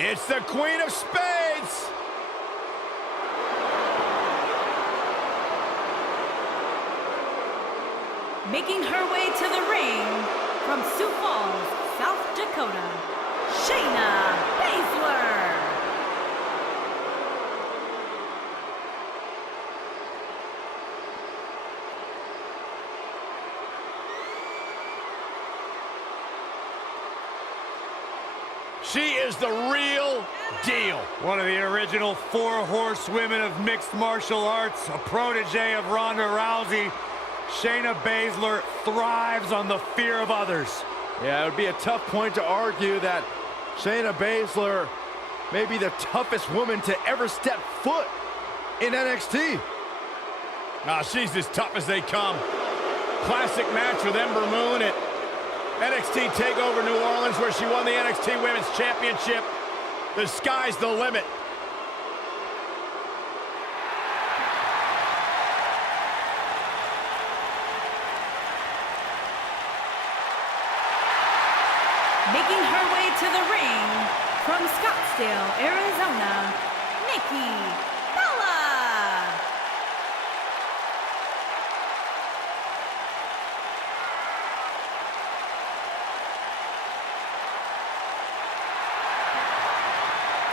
It's the Queen of Spades. Making her way to the ring from Sioux Falls, South Dakota, Shayna Baszler. She is the real deal. One of the original 4 horsewomen of mixed martial arts, a protege of Ronda Rousey. Shayna Baszler thrives on the fear of others. Yeah, it would be a tough point to argue that Shayna Baszler may be the toughest woman to ever step foot in NXT. She's as tough as they come. Classic match with Ember Moon at NXT TakeOver New Orleans, where she won the NXT Women's Championship. The sky's the limit. Making her way to the ring from Scottsdale, Arizona, Nikki Bella.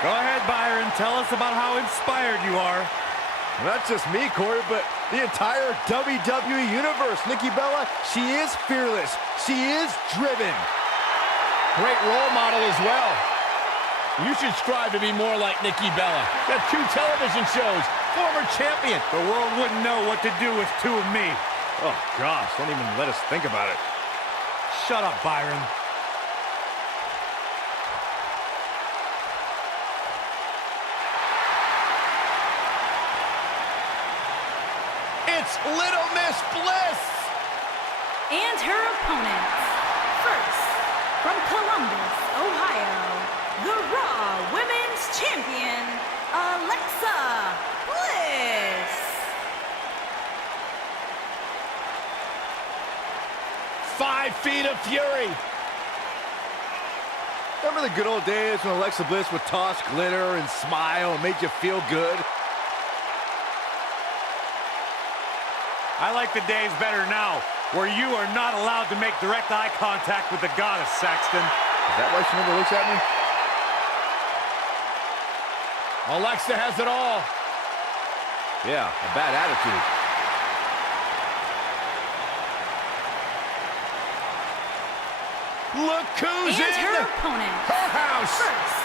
Go ahead, Byron. Tell us about how inspired you are. Not just me, Corey, but the entire WWE Universe. Nikki Bella, she is fearless. She is driven. Great role model as well. You should strive to be more like Nikki Bella. Got 2 television shows, former champion. The world wouldn't know what to do with 2 of me. Oh, gosh, don't even let us think about it. Shut up, Byron. It's Little Miss Bliss. And her opponents. First, from Columbus, Ohio, the Raw Women's Champion, Alexa Bliss. 5 feet of fury. Remember the good old days when Alexa Bliss would toss glitter and smile and made you feel good? I like the days better now, where you are not allowed to make direct eye contact with the goddess, Saxton. Is that why she never looks at me? Alexa has it all. Yeah, a bad attitude. Look who's And in her opponent. her house. First,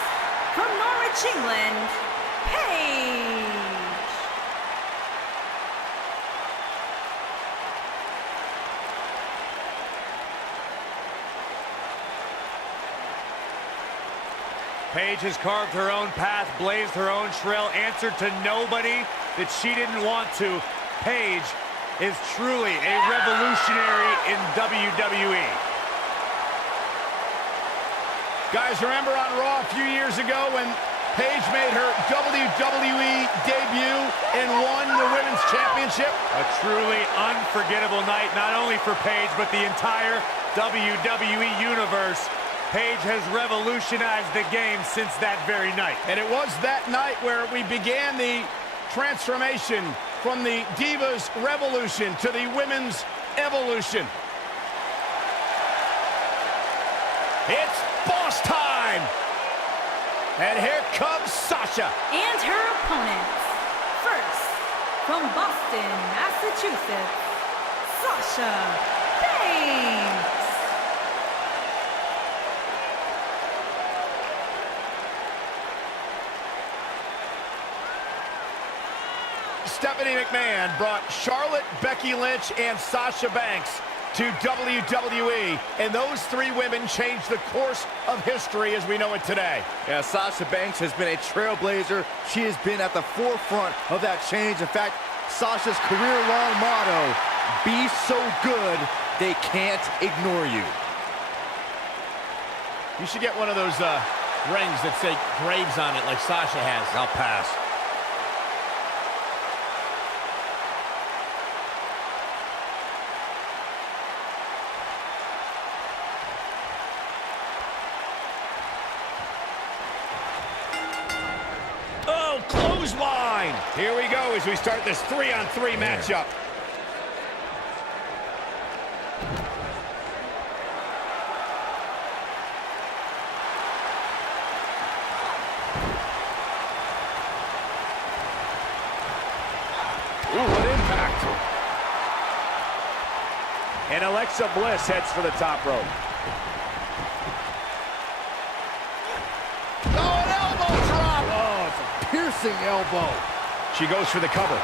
from Norwich, England, Paige. Paige has carved her own path, blazed her own trail, answered to nobody that she didn't want to. Paige is truly a revolutionary in WWE. Guys, remember on Raw a few years ago when Paige made her WWE debut and won the Women's Championship? A truly unforgettable night, not only for Paige, but the entire WWE Universe. Paige has revolutionized the game since that very night. And it was that night where we began the transformation from the Divas Revolution to the Women's Evolution. It's boss time! And here comes Sasha. And her opponents. First, from Boston, Massachusetts, Sasha Banks. Stephanie McMahon brought Charlotte, Becky Lynch, and Sasha Banks to WWE, and those 3 women changed the course of history as we know it today. Yeah, Sasha Banks has been a trailblazer. She has been at the forefront of that change. In fact, Sasha's career-long motto, be so good, they can't ignore you. You should get one of those rings that say Graves on it like Sasha has. I'll pass. line. Here we go as we start this 3-on-3 matchup. Ooh, what impact. And Alexa Bliss heads for the top rope. Oh, an elbow drop! Oh, it's a piercing elbow. She goes for the cover.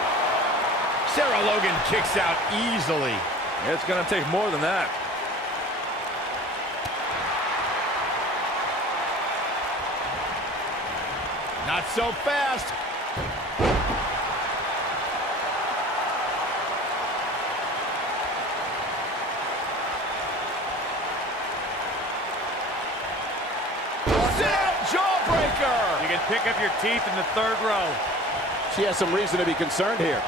Sarah Logan kicks out easily. It's going to take more than that. Not so fast. Jawbreaker! You can pick up your teeth in the third row. She has some reason to be concerned here.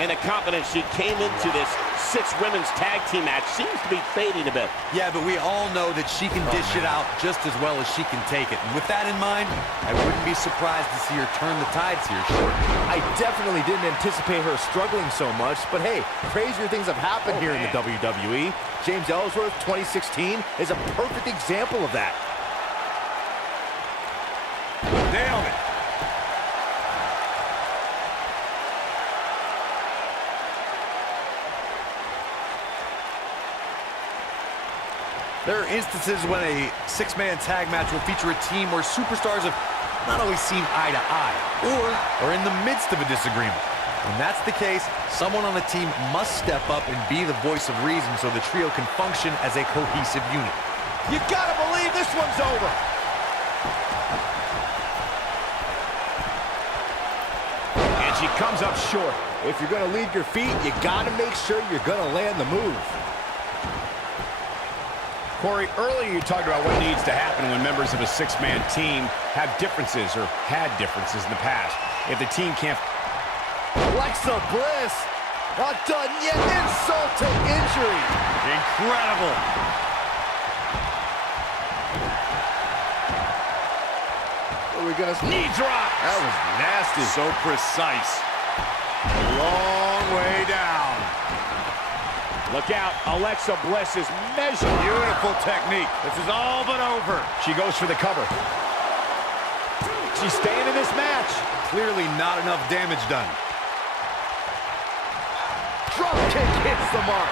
And the confidence she came into this 6 women's tag team match seems to be fading a bit. Yeah, but we all know that she can dish it out just as well as she can take it. And with that in mind, I wouldn't be surprised to see her turn the tides here shortly. I definitely didn't anticipate her struggling so much, but hey, crazier things have happened here in the WWE. James Ellsworth, 2016, is a perfect example of that. Nailed it. There are instances when a 6-man tag match will feature a team where superstars have not always seen eye to eye or are in the midst of a disagreement. When that's the case, someone on the team must step up and be the voice of reason so the trio can function as a cohesive unit. You gotta believe this one's over. And she comes up short. If you're going to leave your feet, you got to make sure you're going to land the move. Corey, earlier you talked about what needs to happen when members of a 6-man team have differences or had differences in the past. If the team can't... Alexa Bliss, not done yet, insult to injury. Incredible. Are we going to... Knee drop! That was nasty. So precise. Long way down. Look out, Alexa Bliss is measured. Beautiful technique. This is all but over. She goes for the cover. She's staying in this match. Clearly not enough damage done. Drop kick hits the mark.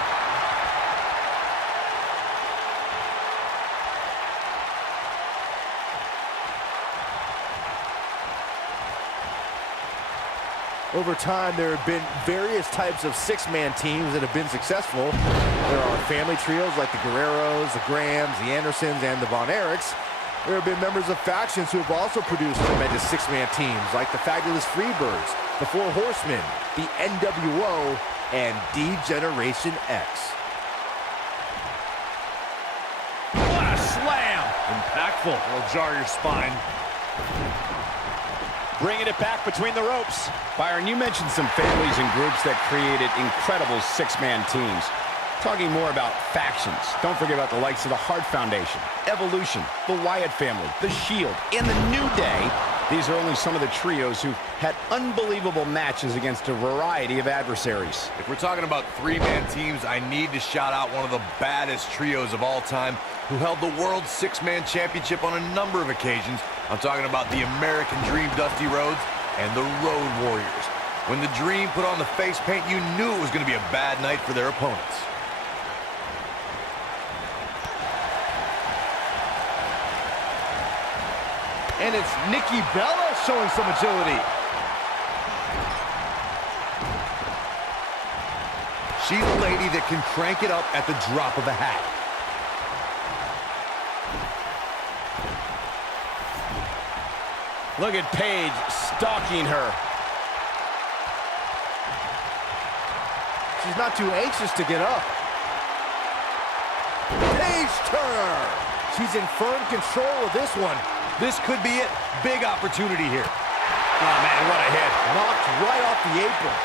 Over time, there have been various types of 6-man teams that have been successful. There are family trios like the Guerreros, the Grahams, the Andersons, and the Von Erichs. There have been members of factions who have also produced tremendous 6-man teams like the Fabulous Freebirds, the Four Horsemen, the NWO, and D-Generation X. What a slam! Impactful. It'll jar your spine. Bringing it back between the ropes. Byron, you mentioned some families and groups that created incredible 6-man teams. Talking more about factions, don't forget about the likes of the Hart Foundation, Evolution, the Wyatt family, the Shield, and the New Day. These are only some of the trios who had unbelievable matches against a variety of adversaries. If we're talking about 3-man teams, I need to shout out one of the baddest trios of all time who held the World 6-Man Championship on a number of occasions. I'm talking about the American Dream Dusty Rhodes and the Road Warriors. When the Dream put on the face paint, you knew it was going to be a bad night for their opponents. And it's Nikki Bella showing some agility. She's a lady that can crank it up at the drop of a hat. Look at Paige stalking her. She's not too anxious to get up. Paige turn. She's in firm control of this one. This could be it. Big opportunity here. Oh, man, what a hit. Knocked right off the apron.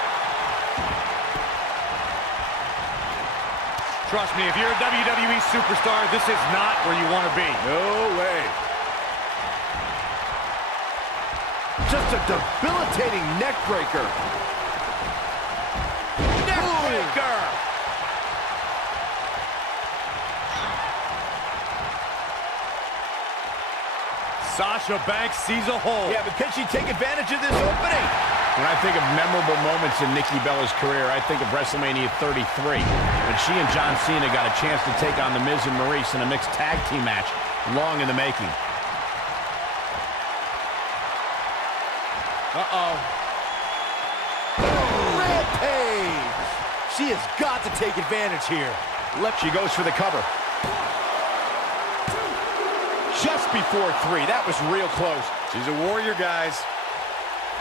Trust me, if you're a WWE superstar, this is not where you want to be. No way. just a debilitating neck breaker. Neck breaker! Sasha Banks sees a hole. Yeah, but can she take advantage of this opening? When I think of memorable moments in Nikki Bella's career, I think of WrestleMania 33, when she and John Cena got a chance to take on The Miz and Maurice in a mixed tag team match, long in the making. Uh-oh. Rampage! She has got to take advantage here. She goes for the cover. Just before 3. That was real close. She's a warrior, guys.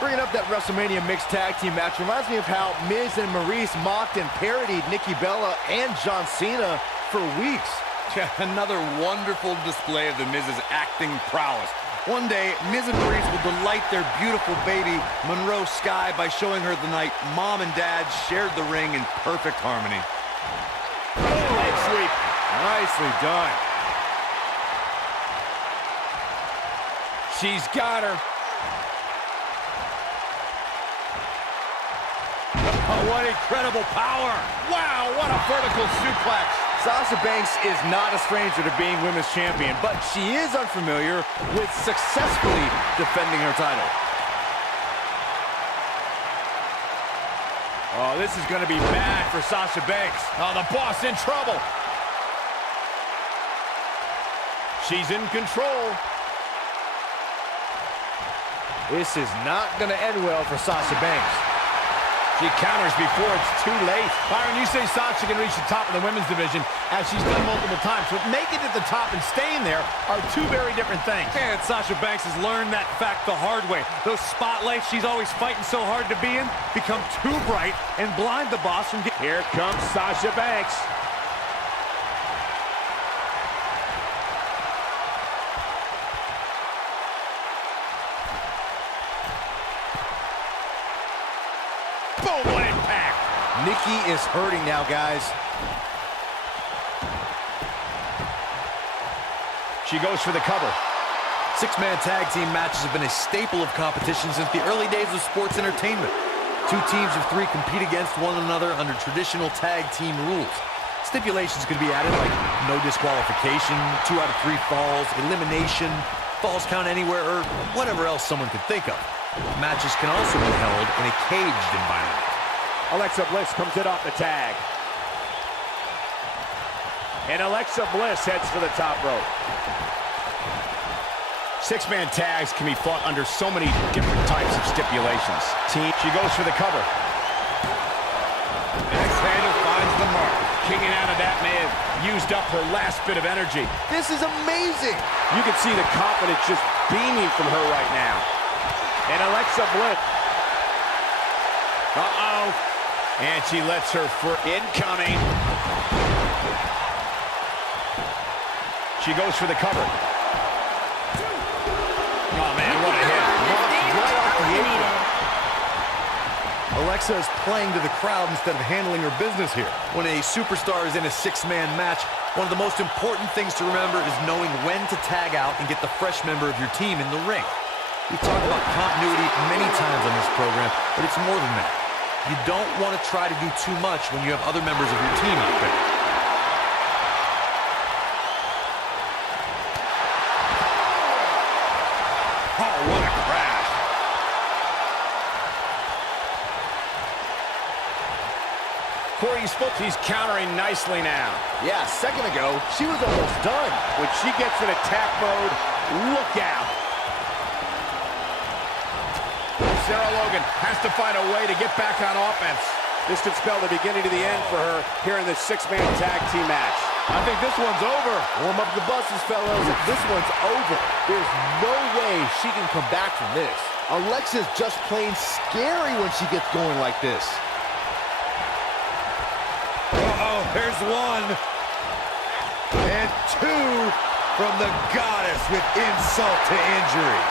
Bringing up that WrestleMania mixed tag team match reminds me of how Miz and Maurice mocked and parodied Nikki Bella and John Cena for weeks. Yeah, another wonderful display of the Miz's acting prowess. One day, Miz and Maurice will delight their beautiful baby, Monroe Sky, by showing her the night Mom and Dad shared the ring in perfect harmony. Leg sweep. Nicely done. She's got her. Oh, what incredible power. Wow, what a vertical suplex. Sasha Banks is not a stranger to being women's champion, but she is unfamiliar with successfully defending her title. Oh, this is going to be bad for Sasha Banks. Oh, the boss in trouble. She's in control. This is not going to end well for Sasha Banks. She counters before it's too late. Byron, you say Sasha can reach the top of the women's division, as she's done multiple times. But making it to the top and staying there are two very different things. And Sasha Banks has learned that fact the hard way. Those spotlights she's always fighting so hard to be in become too bright and blind the boss from getting... Here comes Sasha Banks. Boom, what impact. Nikki is hurting now, guys. She goes for the cover. Six-man tag team matches have been a staple of competition since the early days of sports entertainment. Two teams of 3 compete against one another under traditional tag team rules. Stipulations could be added like no disqualification, 2 out of 3 falls, elimination, falls count anywhere, or whatever else someone could think of. Matches can also be held in a caged environment. Alexa Bliss comes in off the tag. And Alexa Bliss heads for the top rope. 6-man tags can be fought under so many different types of stipulations. She goes for the cover. Next handle finds the mark. Kicking out of that may have used up her last bit of energy. This is amazing. You can see the confidence just beaming from her right now. And Alexa Bliss. Uh-oh. And she lets her foot incoming. She goes for the cover. Oh, man, what a hit. Right off the apron. Alexa is playing to the crowd instead of handling her business here. When a superstar is in a 6-man match, one of the most important things to remember is knowing when to tag out and get the fresh member of your team in the ring. We've talked about continuity many times on this program, but it's more than that. You don't want to try to do too much when you have other members of your team out there. Oh, what a crash. Corey Spook, he's countering nicely now. Yeah, a second ago, she was almost done. When she gets in attack mode, look out. Sarah Logan has to find a way to get back on offense. This could spell the beginning to the end for her here in this 6-man tag team match. I think this one's over. Warm up the buses, fellas. This one's over. There's no way she can come back from this. Alexa's just plain scary when she gets going like this. Uh-oh, here's 1. And 2 from the goddess with insult to injury.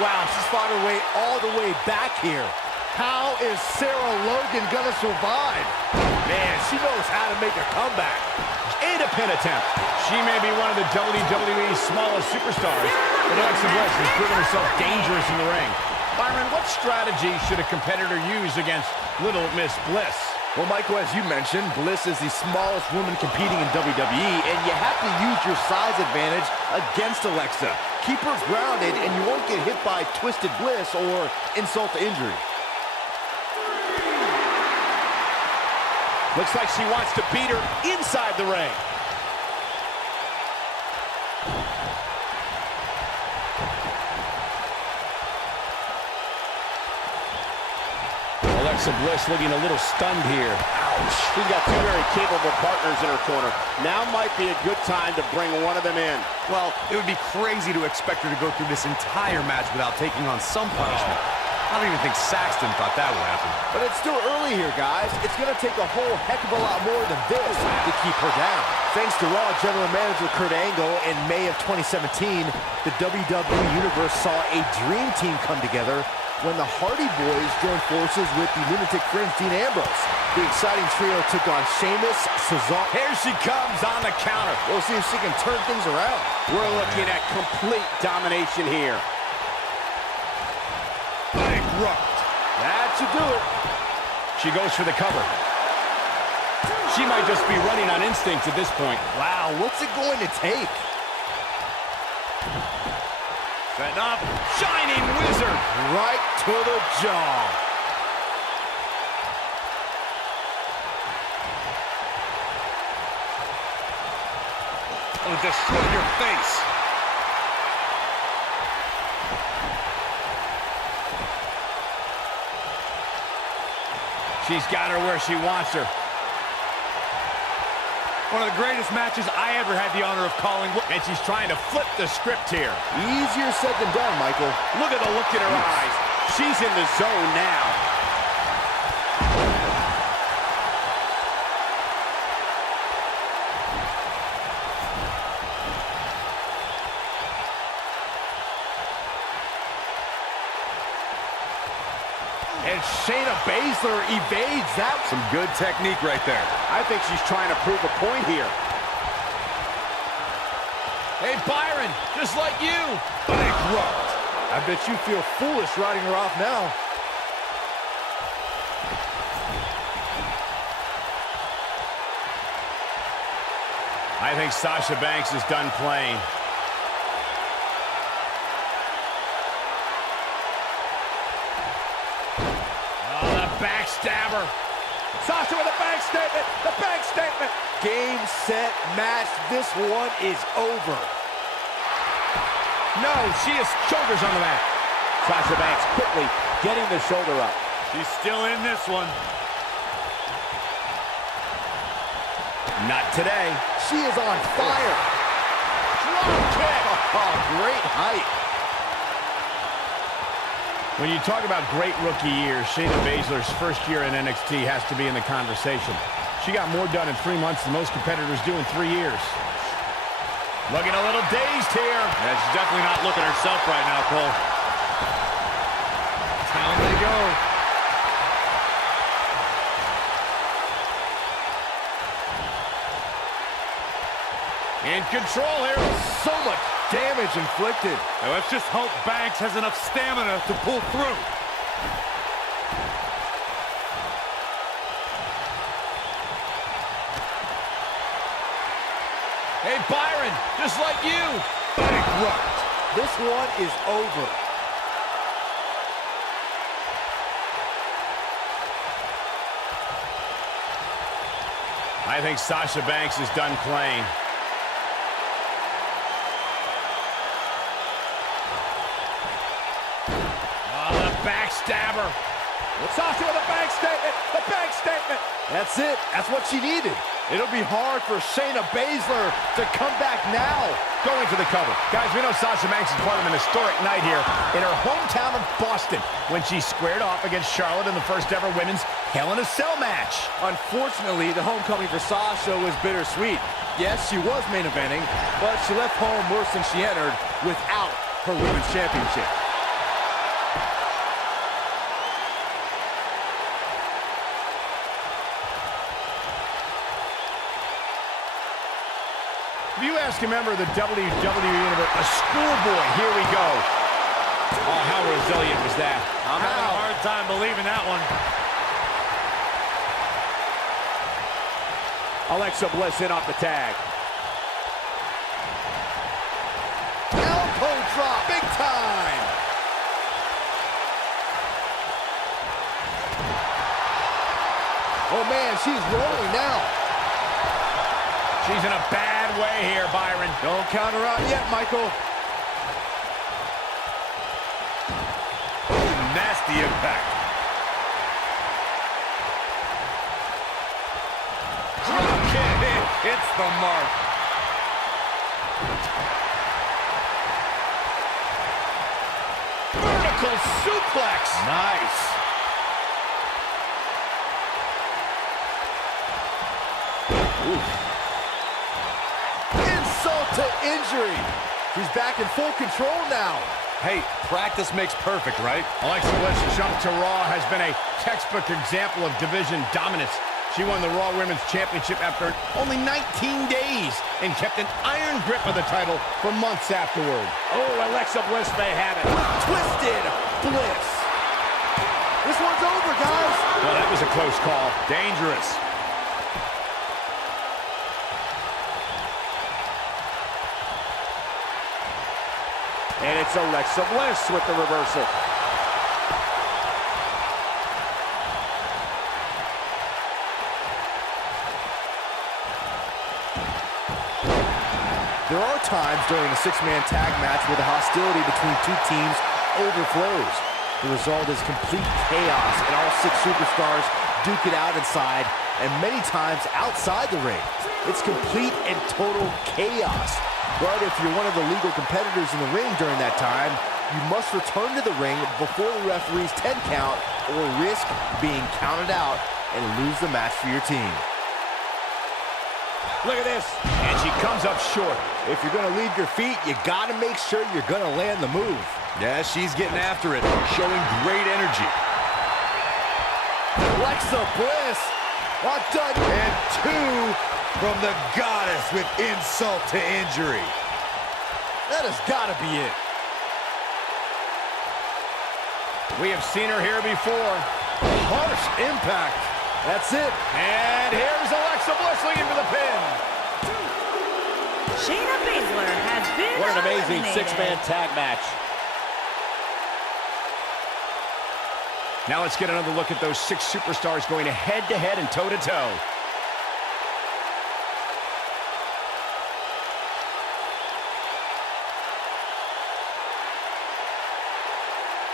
Wow, she's fought her way all the way back here. How is Sarah Logan gonna survive? Man, she knows how to make a comeback. made a pin attempt. She may be one of the WWE's smallest superstars, but Alexa Bliss has proven herself dangerous in the ring. Byron, what strategy should a competitor use against Little Miss Bliss? Well, Michael, as you mentioned, Bliss is the smallest woman competing in WWE, and you have to use your size advantage against Alexa. Keep her grounded, and you won't get hit by Twisted Bliss or insult to injury. Looks like she wants to beat her inside the ring. Alexa Bliss looking a little stunned here. Ouch. She's got two very capable partners in her corner. Now might be a good time to bring one of them in. Well, it would be crazy to expect her to go through this entire match without taking on some punishment. I don't even think Saxton thought that would happen. But it's still early here, guys. It's going to take a whole heck of a lot more than this to keep her down. Thanks to Raw General Manager Kurt Angle, in May of 2017, the WWE Universe saw a dream team come together when the Hardy Boys joined forces with the Lunatic Fringe Dean Ambrose. The exciting trio took on Sheamus, Cesaro. Here she comes on the counter. We'll see if she can turn things around. We're looking at complete domination here. Bankrupt. That should do it. She goes for the cover. She might just be running on instinct at this point. Wow, what's it going to take? Setting up. Shining Wizard. Right to the jaw. I'll destroy your face. She's got her where she wants her. One of the greatest matches I ever had the honor of calling. And she's trying to flip the script here. Easier said than done, Michael. Look at the look in her eyes. She's in the zone now. And Shayna Baszler evades that. Some good technique right there. I think she's trying to prove a point here. Hey, Byron, just like you. Bankrupt. I bet you feel foolish writing her off now. I think Sasha Banks is done playing. Backstabber. Sasha with a bank statement. The bank statement. Game, set, match. This one is over. No, she has shoulders on the mat. Sasha Banks quickly getting the shoulder up. She's still in this one. Not today. She is on fire. Drop kick. Oh, great height. When you talk about great rookie years, Shayna Baszler's first year in NXT has to be in the conversation. She got more done in 3 months than most competitors do in 3 years. Looking a little dazed here. Yeah, she's definitely not looking herself right now, Cole. Down they go. In control here. So much damage inflicted. Now let's just hope Banks has enough stamina to pull through. Hey, Byron, just like you. Bankrupt. This one is over. I think Sasha Banks is done playing. Backstabber. Sasha with a bank statement. The bank statement. That's it. That's what she needed. It'll be hard for Shayna Baszler to come back now. Going for the cover. Guys, we know Sasha Banks is part of an historic night here in her hometown of Boston when she squared off against Charlotte in the first ever women's Hell in a Cell match. Unfortunately, the homecoming for Sasha was bittersweet. Yes, she was main eventing, but she left home worse than she entered without her women's championship. you ask a member of the WWE Universe, a schoolboy, here we go. Oh, how resilient was that? I'm having a hard time believing that one. Alexa Bliss in off the tag. Elbow drop, big time. Oh man, she's rolling now. She's in a bad way here, Byron. Don't count her out yet, Michael. Nasty impact. Drop kick. It hits the mark. Vertical suplex. Nice. Insult to injury. She's back in full control now. Hey, practice makes perfect, right? Alexa Bliss' jump to Raw has been a textbook example of division dominance. She won the Raw Women's Championship after only 19 days and kept an iron grip of the title for months afterward. Oh, Alexa Bliss may have it. Twisted Bliss. This one's over, guys. Well, that was a close call. Dangerous. And it's Alexa Bliss with the reversal. There are times during a six-man tag match where the hostility between two teams overflows. The result is complete chaos, and all six superstars duke it out inside, and many times outside the ring. It's complete and total chaos. But if you're one of the legal competitors in the ring during that time, you must return to the ring before the referee's 10 count or risk being counted out and lose the match for your team. Look at this. And she comes up short. If you're going to leave your feet, you got to make sure you're going to land the move. Yeah, she's getting after it, showing great energy. Alexa Bliss, not done. And two from the goddess with insult to injury. That has got to be it. We have seen her here before. Harsh impact. That's it. And here's Alexa Bliss looking for the pin. Shayna Baszler has been What an amazing eliminated. six-man tag match. Now let's get another look at those six superstars going head-to-head and toe-to-toe.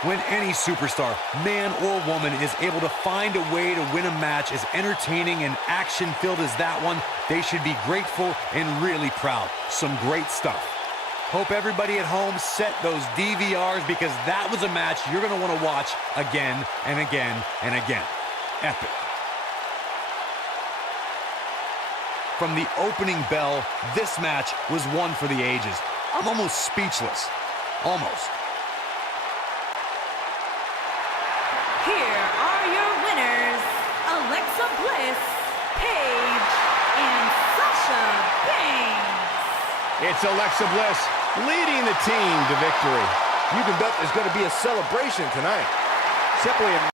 When any superstar, man or woman, is able to find a way to win a match as entertaining and action-filled as that one, they should be grateful and really proud. Some great stuff. Hope everybody at home set those DVRs, because that was a match you're going to want to watch again and again and again. Epic. From the opening bell, this match was one for the ages. I'm almost speechless. Almost. Here are your winners, Alexa Bliss, Paige, and Sasha Banks. It's Alexa Bliss leading the team to victory. You can bet there's going to be a celebration tonight. Simply